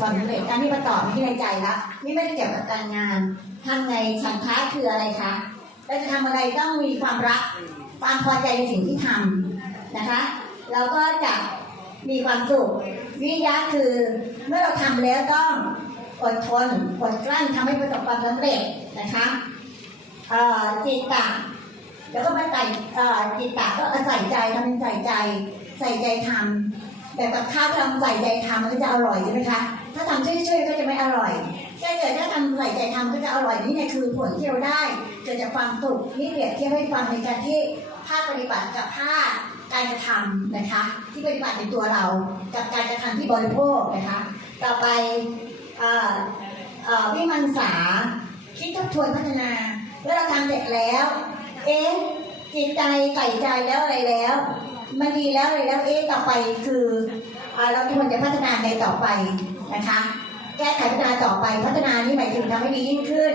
ความสำเร็จอันนี้มาตอบที่ในใจละนี่ไม่ได้เกี่ยวกับการงานทำไงฉันท้าคืออะไรคะเราจะทำอะไรต้องมีความรัก ความพอใจในสิ่งที่ทำนะคะ เราก็จะมีความสุขวิริยะคือเมื่อเราทำแล้วต้องอดทนอดกลั้นทำให้ประสบความสำเร็จนะคะจิตตะแล้วก็มาใส่จิตตะก็ใส่ใจทำเป็นใส่ใจ ใส่ใจทำแต่กับข้าวทำใส่ใจทำมันก็จะอร่อยใช่ไหมคะ ถ้าทำช่วยๆก็จะไม่อร่อยถ้าเกิดถ้าทำใส่ใจทำก็จะอร่อยนี่เนี่ยคือผลที่เราได้ เกิดจากความสุขนี่เปรียบเทียบให้ฟังในการที่ภาคปฏิบัติกับภาคการกระทำนะคะ ที่ปฏิบัติในตัวเรา กับการกระทำที่บริโภคนะคะ ต่อไปวิมังสาคิดทบทวนพัฒนา แล้วเราทำเสร็จแล้ว เอ๊ะจิตใจใส่ใจแล้วอะไรแล้วมันดีแล้วอะไรแล้วเอ๊ะต่อไปคืออเราควรจะพัฒนาในต่อไป นะคะ แก้ไขพัฒนาต่อไปพัฒนานี่หมายถึงทำให้ดียิ่งขึ้น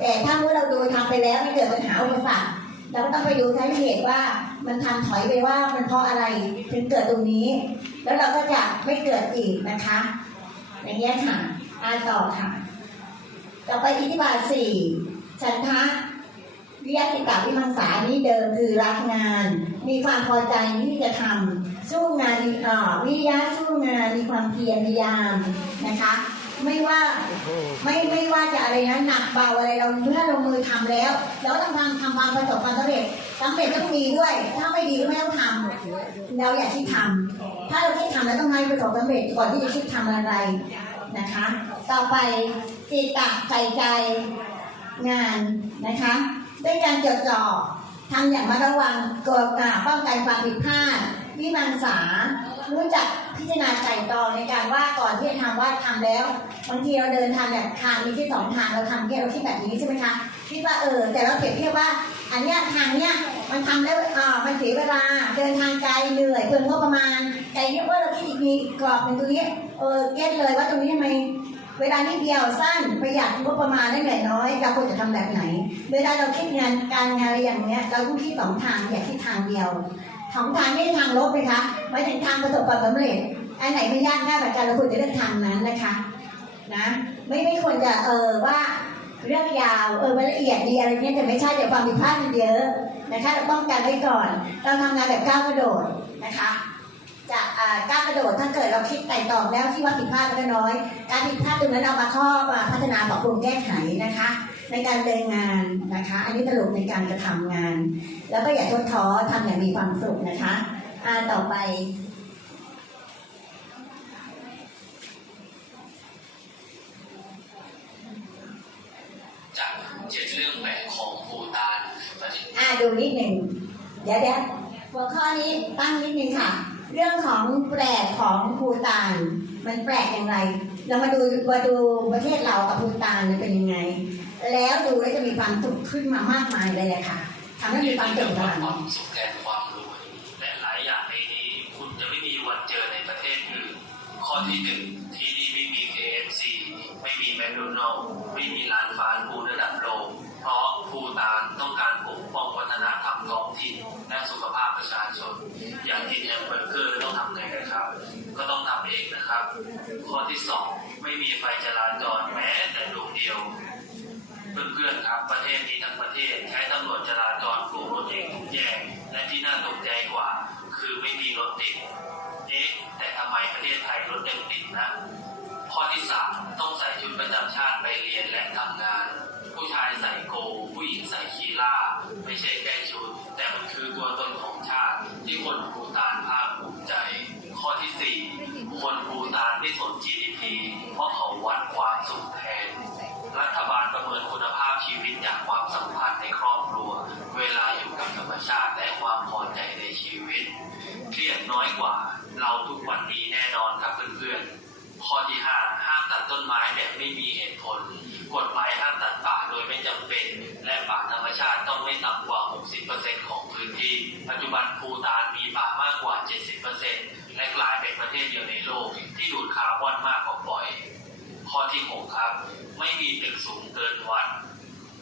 แต่ถ้าเมื่อเราดูทำไปแล้วมันเกิดปัญหาอุปสรรคเราก็ต้องไปดูสาเหตุว่ามันทำถอยไปว่ามันเพราะอะไรถึงเกิดตรงนี้ แล้วเราก็จะไม่เกิดอีกนะคะ อย่างเงี้ค่ะอ่านต่อค่ะต่อไปอิทธิบาทสี่ฉันทะวิยติกาวิมังสานี่เดิมคือรักงาน มีความพอใจที่จะทำ สู้งานเอ่อวิริยะสู้งานมีความเพียรพยายามนะคะ ไม่ว่าไม่ไม่ว่าจะอะไรนะหนักเบาอะไรเราเมื่อลงมือทำแล้วเราต้องทำทำความประสบความสำเร็จสำเร็จต้องดีด้วย ถ้าไม่ดีก็ไม่ต้องทำเราอยากที่ทำถ้าเราที่ทำแล้วต้องให้ประสบความสำเร็จก่อนที่จะคิดทำอะไรนะคะ ต่อไปจิตตะใส่ใจงานนะคะด้วยการจดจ่อ ทำอย่างระมัดระวังกดอ่าป้องกันความผิดพลาดวิมังสารู้จักพิจารณาไตร่ตรองในการว่าก่อนที่จะทำว่าทำแล้วบางทีเราเดินทางแบบทางมีที่สองทางเราทำแค่เราคิดแบบนี้ใช่ไหมคะคิดว่าเออ แต่เราเปรียบเทียบว่า อันเนี้ยทางเนี้ยมันทำแล้วอ่ามันเสียเวลาเดินทางไกลเหนื่อยเกินงบประมาณแต่เนี้ยว่าเราคิดอีกมีกรอบเป็นตัวนี้เออเก็ตเลยว่าตรงนี้ทำไม เวลานิดเดียวสั้นประหยัดงบประมาณได้เหนื่อยน้อยเราควรจะทำแบบไหน เวลาเราคิดงานการงานอะไรอย่างเนี้ย เราต้องคิดสองทางอย่าคิดทางเดียวสองทางไม่ใช่ทางลบนะคะหมายถึงทางประสบความสำเร็จอันไหนไม่ยากง่ายกว่ากันเราควรจะเลือกทางนั้นนะคะนะไม่ไม่ควรจะเออว่าเรื่องยาวเออละเอียดดีอะไรเนี้ยแต่ไม่ใช่เดี๋ยวความผิดพลาดมันเยอะนะคะเราป้องกันไว้ก่อน เราทำงานแบบก้าวกระโดดนะคะ จะก้าวกระโดดถ้าเกิดเราคิดไต่ตองแล้วที่ว่าผิดพลาดมันก็น้อย การผิดพลาดตรงนั้นเอามาข้อมาพัฒนาปรับปรุงแก้ไขนะคะ ในการเดินงานนะคะ อันนี้สรุปในการกระทำงาน แล้วก็อย่าท้อท้อทำอย่างมีความสุขนะคะอ่าต่อไปจากเจ็ดเรื่องแหวกของภูตานอ่าดูนิดหนึ่งเดี๋ยวเดี๋ยวหัวข้อนี้ตั้งนิดนึงค่ะ เรื่องของแปลกของภูตานมันแปลกอย่างไร เรามาดูมาดูประเทศเรากับภูตานเป็นยังไง แล้วดูแล้วจะมีความสุขขึ้นมามากมายเลยะค่ะทำให้มีความเปลี่ยนแปลงความสุขแทนความรวยและหลายอย่างในนี้คุณจะไม่มีวันเจอในประเทศอื่นข้อที่หนึ่งที่นี่ไม่มี KFC ไม่มีแมคโดนัลล์ไม่มีร้านฟาสต์ฟู้ด ข้อที่สองไม่มีไฟจราจรแม้แต่ดวงเดียว เพื่อนๆครับประเทศนี้ทั้งประเทศใช้ตำรวจจราจรปลูกรถเองทุกแยกและที่น่าตกใจกว่า คือไม่มีรถติดเอ๊ะแต่ทำไมประเทศไทยรถยังติดนะข้อที่สามต้องใส่ชุดประจำชาติไปเรียนและทำงาน ผู้ชายใส่โก ผู้หญิงใส่คีล่า ไม่ใช่แค่ วัดความสุขแทน รัฐบาลประเมินคุณภาพชีวิตจากความสัมพันธ์ในครอบครัว เวลาอยู่กับธรรมชาติและความพอใจในชีวิต เครียดน้อยกว่า เราทุกวันนี้แน่นอนครับเพื่อนๆ ข้อที่ห้าห้ามตัดต้นไม้แบบไม่มีเหตุผล กฎหมายห้ามตัดป่าโดยไม่จำเป็น และป่าธรรมชาติต้องไม่ต่ำกว่า 60%ของพื้นที่ ปัจจุบันภูตานมีป่ามากกว่า 70%และกลายเป็นประเทศเดียวในโลกที่ดูดคาร์บอนมาก ข้อที่หกครับ ไม่มีตึกสูงเกินวัด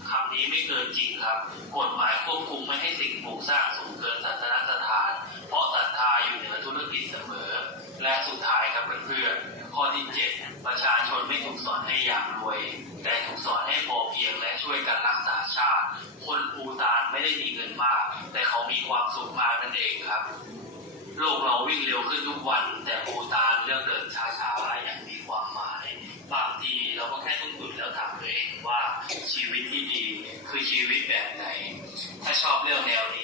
คำนี้ไม่เกินจริงครับ กฎหมายควบคุมไม่ให้สิ่งปลูกสร้างสูงเกินศาสนสถาน เพราะศรัทธาอยู่เหนือธุรกิจเสมอ และสุดท้ายครับเพื่อนๆข้อที่เจ็ดประชาชนไม่ถูกสอนให้อยากรวย แต่ถูกสอนให้พอเพียงและช่วยกันรักษาชาติ คนภูตานไม่ได้มีเงินมาก แต่เขามีความสุขมากนั่นเองครับ โลกเราวิ่งเร็วขึ้นทุกวัน แต่ภูตานเลือกเดินช้าๆ บางทีเราก็แค่ต้องหยุดแล้วถามตัวเองว่าชีวิตที่ดีคือชีวิตแบบไหน ถ้าชอบเรื่องแนวนี้